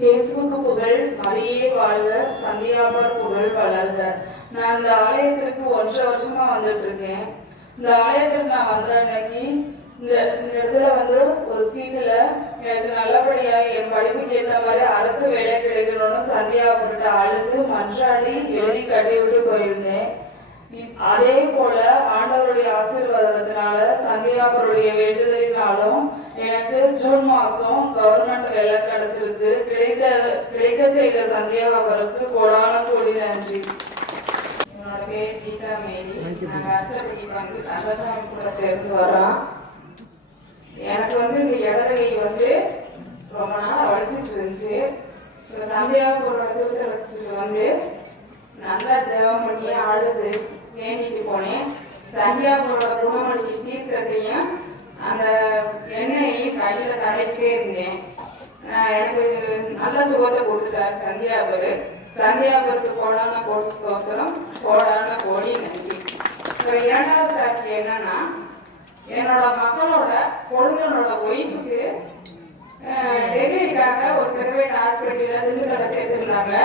இயேசுவுக்கு புகழ் மரியே வாழ்க சந்தியாபர் புகழ் வளர்க. நான் இந்த ஆலயத்திற்கு ஒன்றரை வருஷமா வந்துட்டு இருக்கேன் இந்த ஆலயத்துக்கு நான் வந்த அன்னைக்கு இந்த இந்த இடத்துல வந்து ஒரு சீட்டுல எனக்கு நல்லபடியா என் படிப்புக்கு ஏற்ற மாதிரி அரசு வேலை கிடைக்கணும்னு சந்தியாபுரட்ட ஆளுக்கு மன்றாடி எழுதி கட்டி விட்டு போயிருந்தேன். அதே போல ஆண்டவருடைய ஆசீர்வாதத்தினால சந்தியாபருடைய வேண்டுதலினாலும் எனக்கு ஜூன் மாசம் கவர்மெண்ட் வேலை கிடைச்சிருக்கு. கிடைத்த கிடைக்க செய்த சந்தியாபருக்கு கோடான கோடி நன்றி. என்னோட பேர் கீதா மேரி நாங்க அரசப்படி வந்து நல்லசாமி கூட சேர்ந்து வரோம் எனக்கு வந்து இந்த இடதுகை வந்து ரொம்ப நாள் வலிச்சிட்டு இருந்துச்சு. சந்தியாபுரோட திருத்தலத்துக்கு வந்து நல்லா ஜெபம் பண்ணி அழுது வேண்டிட்டு போனேன். சந்தியாபுரோட குணமணி தீர்க்கத்தையும் அந்த எண்ணெயையும் கையில தடவிட்டே இருந்தேன். எனக்கு நல்ல சுகத்தை கொடுத்துட்டார் சந்தியாபுரு சந்தியாபுரத்து கோடான கோடிக்கோசரம் கோடான கோடி நன்றி. இப்போ இரண்டாவது சாட்சி என்னன்னா என்னோட மக்களோட பொழுதனோட ஒய்ஃபுக்கு டெலிவரிக்காக ஒரு பிரைவேட் ஹாஸ்பிட்டல்ல திண்டுக்கல்ல சேர்த்திருந்தாங்க.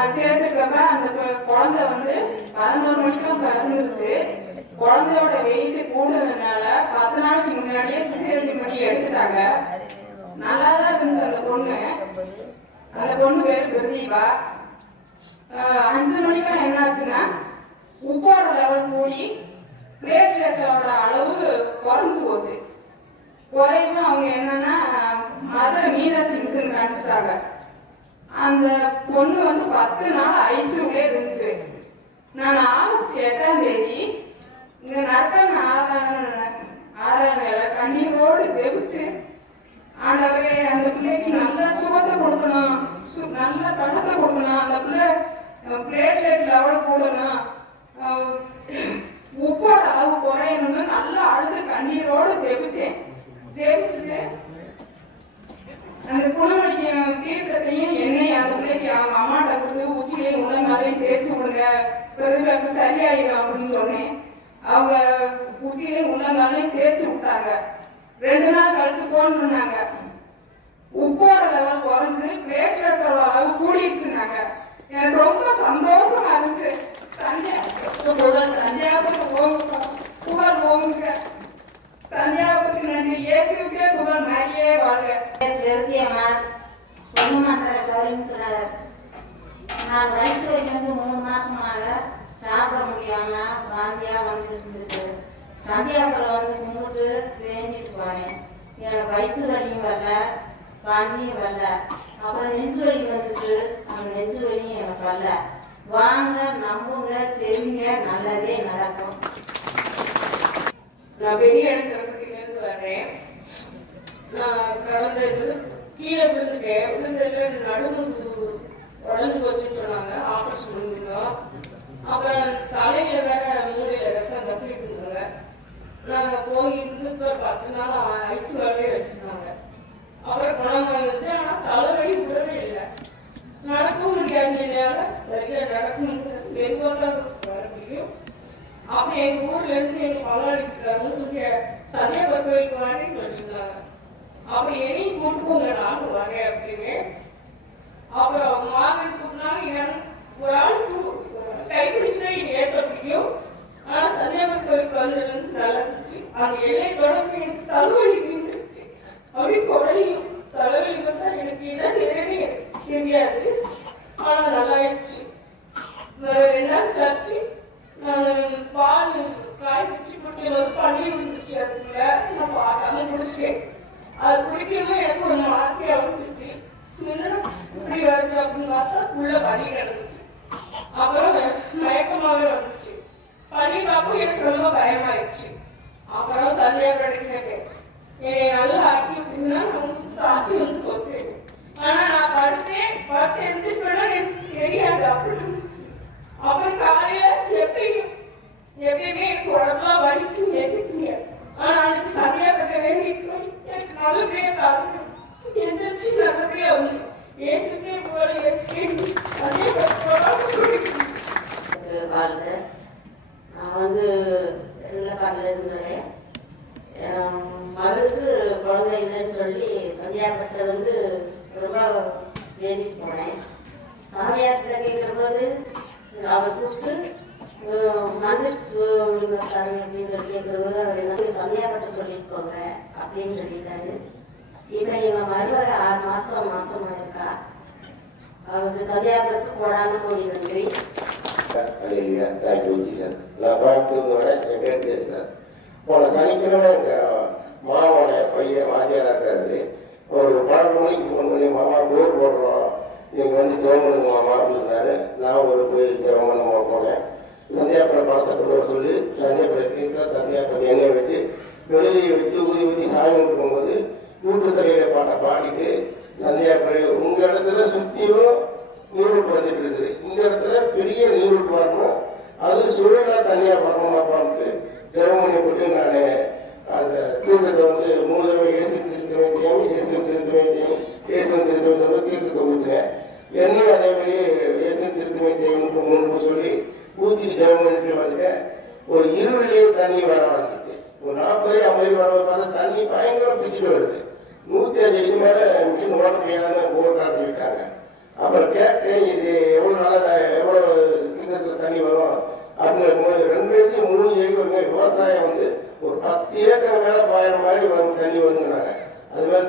அது சேர்த்துக்கப்ப அந்த குழந்தை வந்து பதினோரு மணிக்கும் பிறந்துருச்சு. குழந்தையோட வெயிட் கூடுனதுனால பத்து நாளைக்கு முன்னாடியே சிசேரியன் பண்ணி எடுத்துட்டாங்க. நல்லா தான் இருந்துச்சு அந்த பொண்ணு. அந்த பொண்ணு பேர் பிரதீபா. அஞ்சு மணிக்கு என்ன ஆச்சுன்னா உப்போட லெவல் கூடி பிளேட்லெட்டோட அளவு குறைஞ்சு போச்சு. குறையும் அவங்க என்னன்னா மதர் மீனாட்சின்னு காமிச்சிட்டாங்க அந்த பொண்ணு வந்து பத்து நாள் ஐசியூலே இருந்துச்சு. நான் ஆகஸ்ட் எட்டாம் தேதி இந்த நற்கன் ஆறாங்க ஆறாங்க கண்ணீரோடு ஜெபிச்சு ஆண்டவரே அந்த பிள்ளைக்கு நல்ல சுகத்தை கொடுக்கணும். சு- நல்ல பணத்தை கொடுக்கணும். அந்த பிள்ளை பிளேட்லெட் லெவல் போடணும். உப்போட அளவு குறையணும்னு நல்லா அழுது கண்ணீரோடு ஜெபிச்சேன். ஜெபிச்சுட்டு அந்த குணமணிக்கு தீர்க்கத்தையும் எண்ணெய் அந்த பிள்ளைக்கு அவங்க அம்மாட்ட கொடுத்து உச்சிலையும் உள்ளங்காலையும் தேய்ச்சி விடுங்க பிறகு சரியாயிடும் அப்படின்னு சொன்னேன். அவங்க உச்சிலையும் உணர்ந்தாலே தேய்ச்சி விட்டாங்க. ரெண்டு நாள் கழிச்சு போன் பண்ணாங்க. உப்போட லெவல் குறைஞ்சு பிளேட்லெட்டோட அளவு கூடிடுச்சுனாங்க எனக்கு ரொம்ப சந்தோஷம் இருந்துச்சு சந்தியா புகழ் சந்தியாவுக்கு போங்க புகழ் போங்க சந்தியாவுக்கு நன்றி இயேசுக்கே புகழ் நிறைய வாழ்க செலுத்தியம்மா பொண்ணு மாத்திரை சொல்லிக்கிறார் நான் வயிற்று வைக்கிறது மூணு மாசமாக சாப்பிட முடியாம வாந்தியா வந்துட்டு இருந்துச்சு சந்தியாபுரம் வந்து கும்பிட்டு வேண்டிட்டு போனேன் எனக்கு வயிற்று வலியும் வரல வாந்தியும் வரல அப்புறம் நெஞ்சு வலி வந்துச்சு அந்த நெஞ்சு வலியும் எனக்கு வரல வாங்க நம்புங்க செய்யுங்க நல்லதே நடக்கும் நான் பெரிய இடத்துல வரேன். நான் கடந்த இது கீழே விழுந்துட்டேன். விழுந்ததுல நடுவு உடஞ்சு போச்சுன்னு சொன்னாங்க. ஆபரேஷன் பண்ணிருந்தோம் அப்புறம் தலையில வேற மூளையில ரத்தம் கசிட்டு இருந்தாங்க நாங்க போய் இருந்து பத்து நாள் ஐஸ் வேலையே வச்சிருந்தாங்க. அப்புறம் குணம் வந்துச்சு ஆனா தலைவலி விடவே இல்லை. நடக்க முடியாதனால சரியா நடக்க முடியாது மெதுவாக வர முடியும் அப்ப எங்க ஊர்ல இருந்து எங்க பல்லாடிக்கிறாங்க சத்தியபுர கோயிலுக்கு வாங்கி வச்சிருந்தாங்க அப்ப என்னையும் கூட்டு போங்க நானும் வரேன் அப்படின்னு. அப்புறம் மார்க்கெட் கூட்டினாங்க எனக்கு ஒரு ஆள் கைப்பிடிச்சா இங்க ஏற்ற முடியும். ஆனா சத்தியபுர கோயிலுக்கு வந்ததுல இருந்து நல்லா இருந்துச்சு. அந்த எல்லை தொடர்பு எனக்கு தலைவலி நின்றுச்சு அப்படி குறையும் தலைவலி வந்தா எனக்கு என்ன செய்யறேன்னு தெரியாது. ஆனா நல்லா இருந்துச்சு. ரெண்டாவது சர்ச்சி நான் பால் காய் பிடிச்சி குடிக்க ஒரு பன்னீர் விழுந்துச்சு அதுக்குள்ள நான் பார்க்காம குடிச்சேன் அது குடிக்கவும் எனக்கு ஒரு மாதிரியா வந்துச்சு என்னடா இப்படி வருது அப்படின்னு பார்த்தா உள்ள பனி கிடந்துச்சு. அப்புறம் மயக்கமாவே வந்துச்சு. பனி பார்க்கும் எனக்கு ரொம்ப பயமாயிடுச்சு. அப்புறம் தந்தையா கிடைக்கிறேன் என்னை நல்லா ஆக்கி அப்படின்னா சாட்சி வந்து சொத்தேன் ஆனா நான் படுத்தேன் படுத்து எழுந்திரிச்சோன்னா எனக்கு தெரியாது. அப்படி அப்புறம் காலையில எப்பயும் எப்பயுமே எனக்கு வலிக்கும் எதுக்குங்க ஆனா அதுக்கு சரியா இருக்க வேண்டிட்டு எனக்கு நல்லபடியா காலம் எந்திரிச்சு நல்லபடியா வந்து ஏசுக்கே போல ஏசுக்கே அதே நான் வந்து வெள்ளக்காட்டில் இருந்தேன் மகளுக்கு குழந்தை இல்லைன்னு சொல்லி சந்தியாபட்டை வந்து ரொம்ப வேண்டிட்டு போனேன். சாமியார்கிட்ட கேட்கும்போது அவர் கூப்பிட்டு மந்திரி சாமி அப்படின்னு சொல்லி கேட்கும்போது அவர் என்ன சந்தியாப்பட்ட அப்படின்னு சொல்லிட்டாரு இப்போ இவன் மருமக ஆறு மாதம் மாதம் இருக்கா அவருக்கு சந்தியாபுரத்துக்கு போடாமல் போய் நன்றி சார். போன சனிக்கிழமை எங்கள் பையன் வாத்தியாராக இருக்காரு. ஒரு பன்னெண்டு மணிக்கு ஃபோன் பண்ணி மாமா போர் போடுறோம். இவங்க வந்து ஜெபம் பண்ணுங்க நான் ஒரு போய் ஜெபம் பண்ண போனேன் சந்தியாபுரம் படத்தை கொண்டு வர சொல்லி சந்தியாபுரம் தீர்த்தா சந்தியாபுரம் எண்ணெய் வச்சு வெளியே வச்சு ஊதி ஊதி சாமி கூட்டு தலையில பாட்டை பாடிட்டு சந்தியாபுரம் உங்கள் இடத்துல சுற்றியும் நீர் வந்துட்டு இருக்குது. இந்த இடத்துல பெரிய நீர் வரணும். அது சூழலா தனியா வரணும் பார்த்து ஜெர்மனி போட்டு நான் அந்த தீர்த்தத்தை வந்து மூணு தடவை ஏசி திருத்த வேண்டியும் ஏசி திருத்த வேண்டியும் ஏசன் திருத்த வேண்டியும் தீர்த்தத்தை ஊற்றுறேன் என்னையும் அதே மாதிரி ஏசன் திருத்த வேண்டியும் மூணு சொல்லி ஊற்றிட்டு ஜெர்மனிக்கு வந்துட்டேன் ஒரு இருளிலேயே தண்ணி வர ஆரம்பிச்சிட்டு ஒரு நாற்பது ஐம்பது வர பார்த்து தண்ணி பயங்கரம் பிடிச்சிட்டு வருது நூத்தி அஞ்சுக்கு மேல மிஷின் ஓட முடியாதுன்னு போர் காட்டி விட்டாங்க அப்புறம் கேட்டேன் இது எவ்வளவு நாளா எவ்வளவு சீக்கிரத்துல தண்ணி வரும் அப்படின்னு இருக்கும்போது ரெண்டு வயசு மூணு ஏக்கர் விவசாயம் வந்து ஒரு பத்து ஏக்கர் மேல பாயிற மாதிரி வரும் தண்ணி வருங்கிறாங்க அது மாதிரி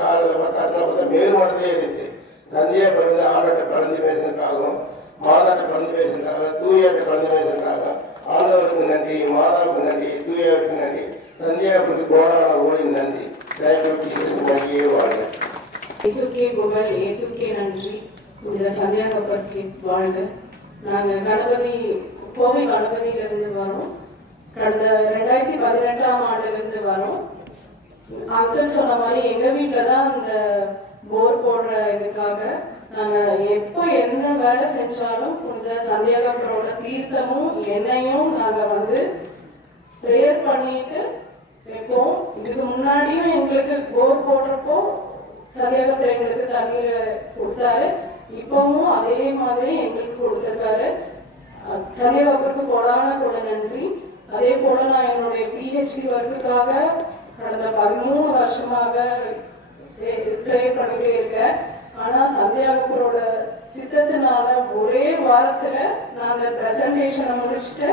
தண்ணி பார்த்தா காலையில் பார்த்தா அடுத்த இருந்துச்சு நந்தியை பிறந்து ஆடாட்ட கலந்து பேசின காலம் மாதாட்ட கலந்து பேசின காலம் தூயாட்ட கலந்து பேசின காலம் ஆண்டவருக்கு நன்றி மாதாவுக்கு நன்றி தூயாவுக்கு நன்றி சந்தியாவுக்கு கோடான ஓடி நன்றி. தேங்க்யூ நன்றியே வாழ்க. இயேசுக்கே புகழ் இயேசுக்கே நன்றி. இந்த சந்தியாகப்பட்டி வாழ்க. நாங்க கணபதி கோவை கணபதியில இருந்து வரோம். கடந்த ரெண்டாயிரத்தி பதினெட்டாம் ஆண்டுலேருந்து வரோம். அங்கிள் சொன்ன மாதிரி எங்க வீட்டில் தான் இந்த போர் போடுற இதுக்காக நாங்க எப்போ என்ன வேலை செஞ்சாலும் இந்த சந்தியாகப்பரோட தீர்த்தமும் எண்ணெயும் நாங்க வந்து ப்ரேயர் பண்ணிட்டு வைப்போம். இதுக்கு முன்னாடியும் எங்களுக்கு போர் போடுறப்போ சரியாக எங்களுக்கு தண்ணீர் கொடுத்தாரு. இப்பவும் அதே மாதிரி எங்களுக்கு கொடுத்துருக்காரு. சரியாகப்பட்டு கொடான கூட நன்றி. அதே போல நான் என்னுடைய பிஹெச்டி ஒர்க்குக்காக கடந்த பதிமூணு வருஷமாக ப்ரே பண்ணிட்டே இருக்கேன். ஆனா சந்தியாகப்பரோட சித்தத்தினால ஒரே வாரத்துல நான் அந்த பிரசன்டேஷனை முடிச்சுட்டு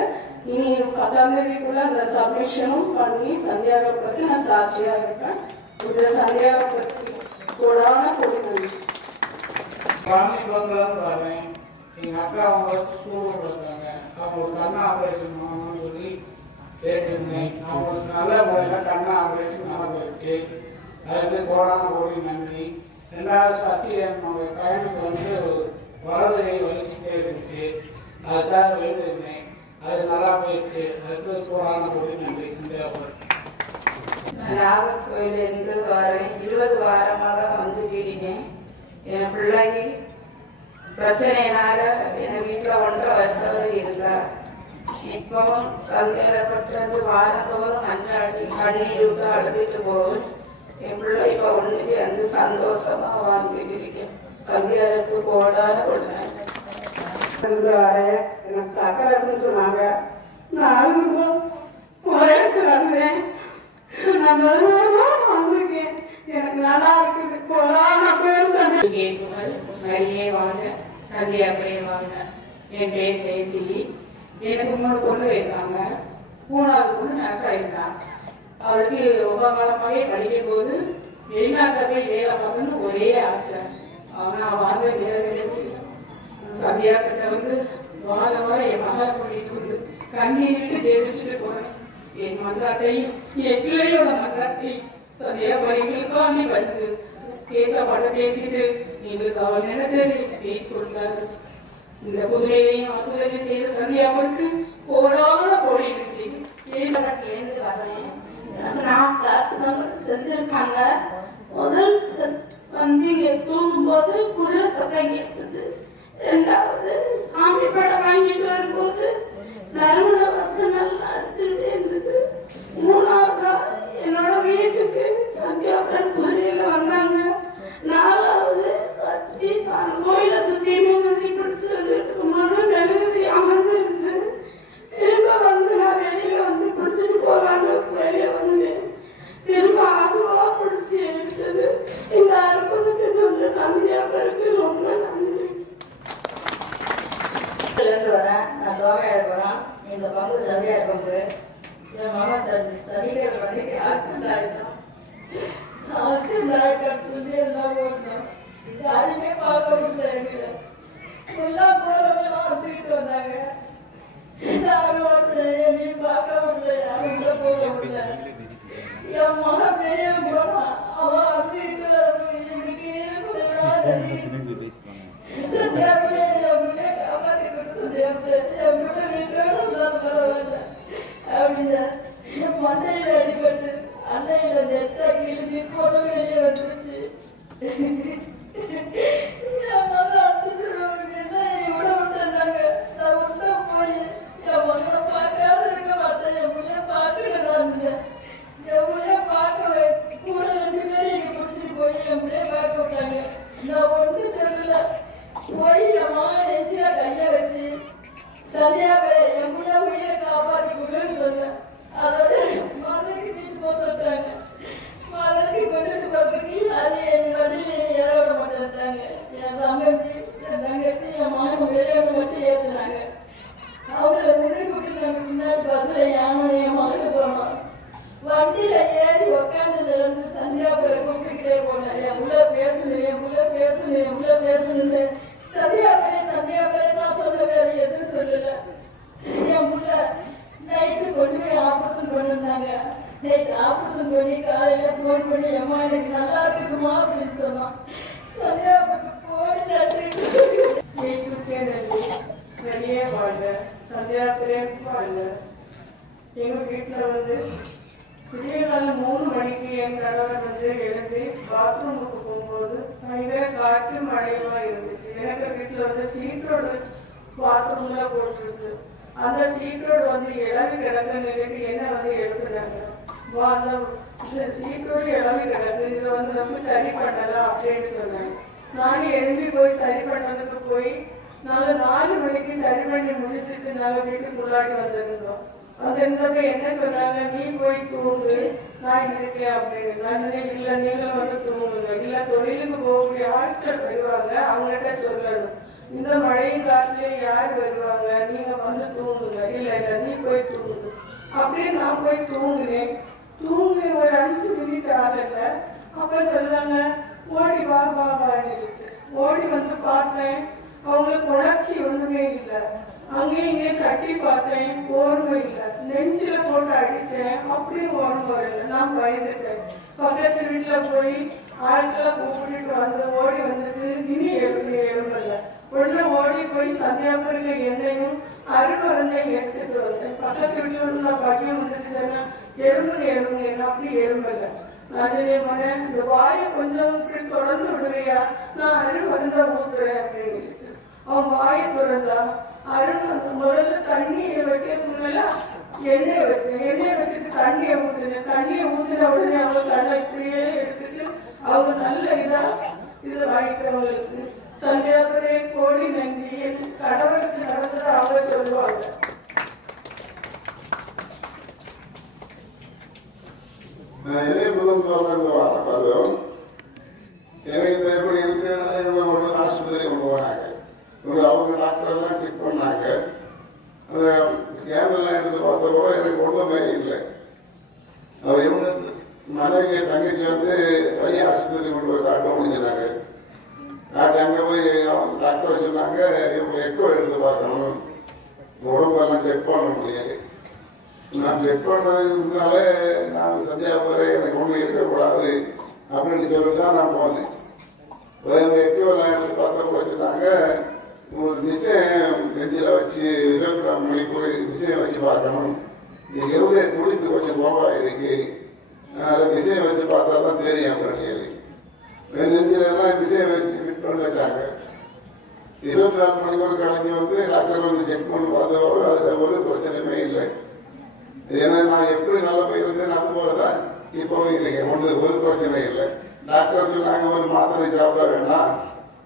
இனி பத்தாம் தேதிக்குள்ள அந்த சப்மிஷனும் பண்ணி சந்தியாகப்பட்டு நான் சாட்சியா இருக்கேன் இந்த சந்தியாகப்பட்டு கொடான கொடி நன்றி. அக்கா அவங்க ஸ்கூல் அவங்க பண்ணணும்னு அவங்களுக்கு நல்ல முறையில் கண்ணு ஆப்ரேஷன் நடந்திருக்கு அதுக்கு கோடான கோடி நன்றி. ரெண்டாவது சத்தியம் அவங்க பையனுக்கு வந்து வலது வலிச்சுட்டே இருந்துச்சு. அதுக்காக வேண்டியிருந்தேன் அது நல்லா போயிடுச்சு. அதுக்கு கோடான கோடி நன்றி. சிந்தியாபுரம். நாகர்கோயிலிருந்து வரேன். இருபது வாரமாக வந்துக்கிறேன் என் பிள்ளைக்கு பிரச்சனையினால என் வீட்டில் ஒன்றரை வருஷம் இருக்கா இப்போ சந்தேகப்பட்டது வாரந்தோறும் மஞ்சள் அடி கண்ணீர் விட்டு அழுதுட்டு போகும் என் பிள்ளை இப்போ ஒன்று சேர்ந்து சந்தோஷமா வாழ்ந்துட்டு இருக்கேன் சந்தியாருக்கு கோடான கொடுத்தேன் எனக்கு சக்கரை சொன்னாங்க அழுகும்போது ஒரே கிடந்தேன் நான் வந்திருக்கேன் எனக்கு நல்லா இருக்குது கொலான பேர் சந்தியா வாங்க சந்தியா போய் வாங்க என் பேர் ஜெயசிலி எனக்கு மூணு பொண்ணு இருக்காங்க மூணாவது பொண்ணு நர்ஸ் ஆயிருக்கான் அவளுக்கு ரொம்ப காலமாகவே படிக்கும் போது வெளிநாட்டில் வேலை பார்க்கணும்னு ஒரே ஆசை. ஆனால் அவள் வந்து நிறைவேற்றி சந்தியா வந்து வார வாரம் என் மகளை கூட்டிட்டு வந்து கண்ணீர் விட்டு ஜெயிச்சுட்டு போனேன். என் மந்திரத்தையும் என் பிள்ளையோட மந்திரத்தையும் சந்தியா எங்களுக்கும் நீ வந்து கேச பட பேசிட்டு நீங்கள் அவள் நினைச்சு பேசி கொடுத்தாரு. இந்த குதிரையையும் குதிரையும் செய்த சந்தியாவுக்கு கோடான கோடி இருக்கு ஏழு வரேன் நான் பிரார்த்தனை செஞ்சிருக்காங்க. முதல் வந்து இங்க தூங்கும்போது குதிரை சத்தம் கேட்டது. ரெண்டாவது சாமி படம் வாங்கிட்டு வரும்போது நறுமண दवा ऐड करा नी इंदा कांग्रेस जल्दी ऐड कर तो ये मामा जल्दी सही के बने के आज तो तक लाए था। आज तक लाए कर तुझे लव होता जाने में पापा उठ जाएगी। खुला बोल में और भी तो ना तो गया चारों ओर रहे मैं पापा उठ रहे हैं खुला बोल उठ रहे ये मामा मेरे बोला आवाज़ से तो ये निकले खुला बोल நைட்டு கொண்டு போய் ஆபரேஷன் பண்ணிருந்தாங்க நைட்டு ஆபரேஷன் பண்ணி காலையில போன் பண்ணி அம்மா எனக்கு நல்லா இருக்குமா? அப்படின்னு சொன்னான். சந்தியாபுரம் போய் நன்றி வெளியே சந்தியா பிரேம் வாழ்க எங்க வீட்டுல வந்து விடிய காலம் மூணு மணிக்கு என் கணவர் வந்து எழுந்து பாத்ரூமுக்கு போகும்போது பயங்கர காற்று மழையெல்லாம் இருந்துச்சு. எனக்கு வீட்டுல வந்து சீட்டோட பாத்ரூம்ல போட்டுருக்கு அந்த சீட்டோடு வந்து இளவி கிடக்கு நினைட்டு என்ன வந்து எழுதுனாங்க வா, அந்த சீட்டோடு இளவி கிடக்கு இதை வந்து நம்ம சரி பண்ணலாம் அப்படின்னு சொன்னாங்க. நானும் எழுதி போய் சரி பண்ணதுக்கு போய் நாங்க நாலு மணிக்கு சரி பண்ணி முடிச்சிட்டு நாங்க வீட்டுக்குள்ளாடி வந்திருந்தோம். அது இருந்தப்ப என்ன சொன்னாங்க? நீ போய் தூங்கு நான் இருக்கேன் அப்படின்னு. நான் இல்லை நீங்களும் வந்து தூங்குங்க. இல்லை தொழிலுக்கு போகக்கூடிய ஆட்கள் வருவாங்க அவங்ககிட்ட சொல்லணும். இந்த மழையும் காற்றுலயும் யார் வருவாங்க? நீங்க வந்து தூங்குங்க. இல்ல இல்ல நீ போய் தூங்கு. அப்படியே நான் போய் தூங்குனேன் தூங்கி ஒரு அஞ்சு மினிட் ஆகல. அப்ப சொல்றாங்க ஓடி வா வா வான்னு ஓடி வந்து பார்த்தேன். அவங்களுக்கு உணர்ச்சி ஒண்ணுமே இல்லை. அங்கேயும் இங்கேயும் கட்டி பார்த்தேன். ஓர்மை இல்லை. நெஞ்சில போட்டு அடிச்சேன் அப்படியும் ஓர்மை வரல. நான் பயந்துட்டேன். பக்கத்து வீட்டுல போய் ஆட்களை கூப்பிட்டுட்டு வந்து ஓடி வந்தது இனி எழுந்து எழும்பல. உள்ள ஓடி போய் சந்தியாபுரில என்னையும் அருள்வரனையும் எடுத்துட்டு வந்தேன் பக்கத்து வீட்டுல உள்ள பையன் வந்துட்டு எறும்பு எறும்பு என்ன அப்படி எறும்பல நான் என் மகன் இந்த வாயை கொஞ்சம் இப்படி தொடர்ந்து விடுறியா? நான் அருள் வந்தா ஊத்துறேன் அப்படின்னு அவன் வாயை திறந்தா அருள் அந்த முதல்ல தண்ணியை வைக்கிறது முன்னால எண்ணெய் வச்சேன் எண்ணெய் வச்சுட்டு தண்ணியை ஊத்துனேன். தண்ணியை ஊற்றின உடனே அவங்க கண்ணை இப்படியே எடுத்துட்டு அவங்க நல்ல இதா இது வாய்க்கிறவங்களுக்கு சந்தியாபுரே கோடி நன்றி. கடவுளுக்கு நடந்தது அவங்க சொல்லுவாங்க நான் இதே முதல் சொல்றது வரும் எனக்கு இந்த எப்படி இருக்கு இவங்க ஒரு ஆஸ்பத்திரி கொண்டு போனாங்க இவங்க அவங்க டாக்டர் எல்லாம் செக் பண்ணாங்க அந்த ஸ்கேன்லாம் எடுத்து பார்த்தப்போ எனக்கு ஒன்றுமே இல்லை அவ இவங்க மனைவி தங்கச்சி வந்து பையன் ஆஸ்பத்திரி கொண்டு போய் காட்ட முடிஞ்சாங்க காட்டி அங்கே போய் அவங்க டாக்டர் சொன்னாங்க இவங்க எக்கோ எடுத்து பார்க்கணும் உடம்பெல்லாம் செக் பண்ண முடியாது நான் செக் பண்ணதுனால நான் சந்தியாபுரை எனக்கு ஒன்றும் இருக்கக்கூடாது அப்படின்னு சொல்லி தான் நான் போனேன் எக்கோவில் எடுத்து பார்க்க வச்சுட்டாங்க ஒரு விஷயம் நெஞ்சில் வச்சு இருபத்தி நாலு மணிக்கு நிச்சயம் விஷயம் வச்சு பார்க்கணும். இங்கே இருதய துடிப்பு கொஞ்சம் கோவா இருக்கு. அதை விஷயம் வச்சு பார்த்தா தான் தெரியும் அப்படின்னு சொல்லி நெஞ்சில எல்லாம் விஷயம் வச்சு ஃபிட் பண்ணி வச்சாங்க. இருபத்தி நாலு மணிக்கு ஒரு வந்து டாக்டர் வந்து செக் பண்ணி பார்த்தவோ அதில் ஒரு பிரச்சனையுமே இல்லை. ஏன்னா நான் எப்படி நல்லா போயிருந்தேன் அது போல தான் இப்போவும் இல்லைங்க ஒன்று ஒரு பிரச்சனை இல்லை. டாக்டர் சொன்னாங்க ஒரு மாத்திரை சாப்பிட வேண்டாம்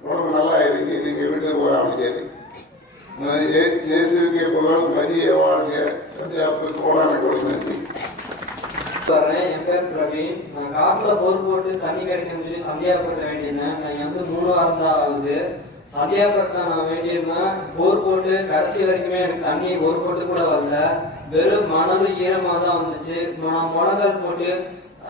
உடம்பு நல்லா இருக்கு. நீங்க வீட்டுக்கு போகலாம் சரி ஜேசுக்கு புகழ் மதிய வாழ்க்கை சந்தியாவுக்கு போனாங்க கொடுத்து வரேன் என் பேர் பிரவீன். நான் காட்டில் போர் போட்டு தண்ணி கிடைக்கணும்னு சொல்லி சந்தியாபுரத்தில் வேண்டியிருந்தேன். நான் வந்து மூணு வாரம் தான் ஆகுது. சந்தியாபுரத்தை நான் வேண்டியிருந்தேன். போர் போட்டு கடைசி வரைக்குமே எனக்கு தண்ணி போர் போட்டு கூட வரல. வெறும் மணல் ஈரமாக தான் வந்துச்சு. நான் முழங்கால் போட்டு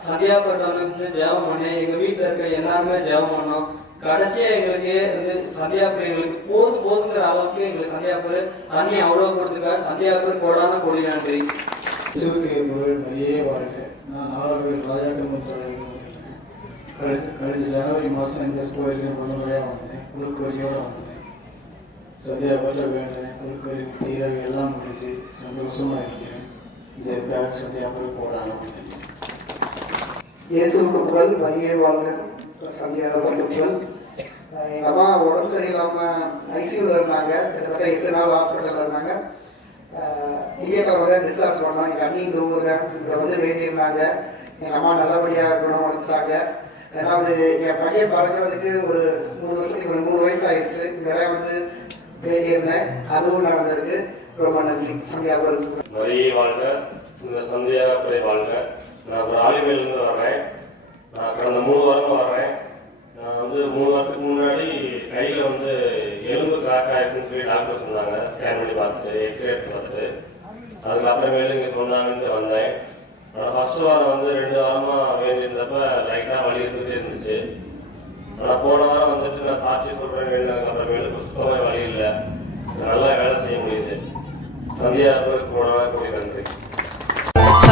சந்தியாபுரத்தில் வந்து ஜெபம் பண்ணேன் எங்க வீட்டில் இருக்கிற எல்லாருமே ஜெபம் பண்ணோம் கடைசியா எங்களுக்கு வந்து சந்தியாபுரம் எங்களுக்கு போதும் போதுங்கிற அளவுக்கு எங்களுக்கு சந்தியாபுரம் தண்ணி அவ்வளோ கொடுத்துருக்காரு சந்தியாபுரம் கோடான கொடி நன்றி சிவகிரி கோவில் நிறைய வாழ்க்கை நான் நாகர்கோவில் ராஜாக்கல் கழித்து கழிஞ்ச ஜனவரி மாதம் இந்த கோயிலுக்கு முதல் வந்தேன். குழுக்கோரியோடு வந்தேன். சந்தியாபுரத்தில் வேண்டேன். குழுக்கோரி தீரவை எல்லாம் முடிச்சு சந்தோஷமாக இருக்கிறேன் இந்த பேக் சந்தியாபுரம் போடாமல் அப்படின்னு இயேசுக்கு புகழ் மரியே வாழ்க சந்தியாக பண்டிச்சல் எங்கள் அம்மா உடம்பு சரியில்லாமல் ஐசியூவில் இருந்தாங்க. கிட்டத்தட்ட எட்டு நாள் ஹாஸ்பிட்டலில் இருந்தாங்க. திங்கக்கிழமை டிஸ்சார்ஜ் பண்ணோம் எங்கள் அண்ணி இந்த ஊரில் இங்கே வந்து வேண்டியிருந்தாங்க. எங்கள் அம்மா நல்லபடியாக குணம் அடைச்சிட்டாங்க ரெண்டாவது என் பையன் பிறக்கிறதுக்கு ஒரு மூணு வருஷத்துக்கு மூணு வயசு ஆயிடுச்சு இதெல்லாம் வந்து வேண்டியிருந்தேன். அதுவும் நடந்திருக்கு. ரொம்ப நன்றி. சந்தியாபுரம் மரியே வாழ்க. இந்த சந்தியாபுரை வாழ்க. நான் ஒரு ஆலிவேலேருந்து வர்றேன். நான் கடந்த மூணு வாரமா வர்றேன். நான் வந்து மூணு வாரத்துக்கு முன்னாடி கையில் வந்து எலும்பு கிராக் ஆயிருக்குன்னு சொல்லி டாக்டர் சொன்னாங்க. ஸ்கேன் பண்ணி பார்த்துட்டு எக்ஸ்ரே பார்த்துட்டு. அதுக்கப்புறமேலு இங்கே சொன்னாங்கன்னு வந்தேன். ஆனால் ஃபஸ்ட்டு வாரம் வந்து ரெண்டு வாரமாக வேண்டியிருந்தப்ப லைட்டாக வலி இருந்துகிட்டே இருந்துச்சு. ஆனால் போன வாரம் வந்துட்டு நான் சாட்சி சொல்கிறேன் வேண்டினதுக்கு அப்புறமேலு சுத்தமாக வழி இல்லை. நல்லா வேலை செய்ய முடியுது. சந்தியாபுரம் போனவா கூடிய நன்றி.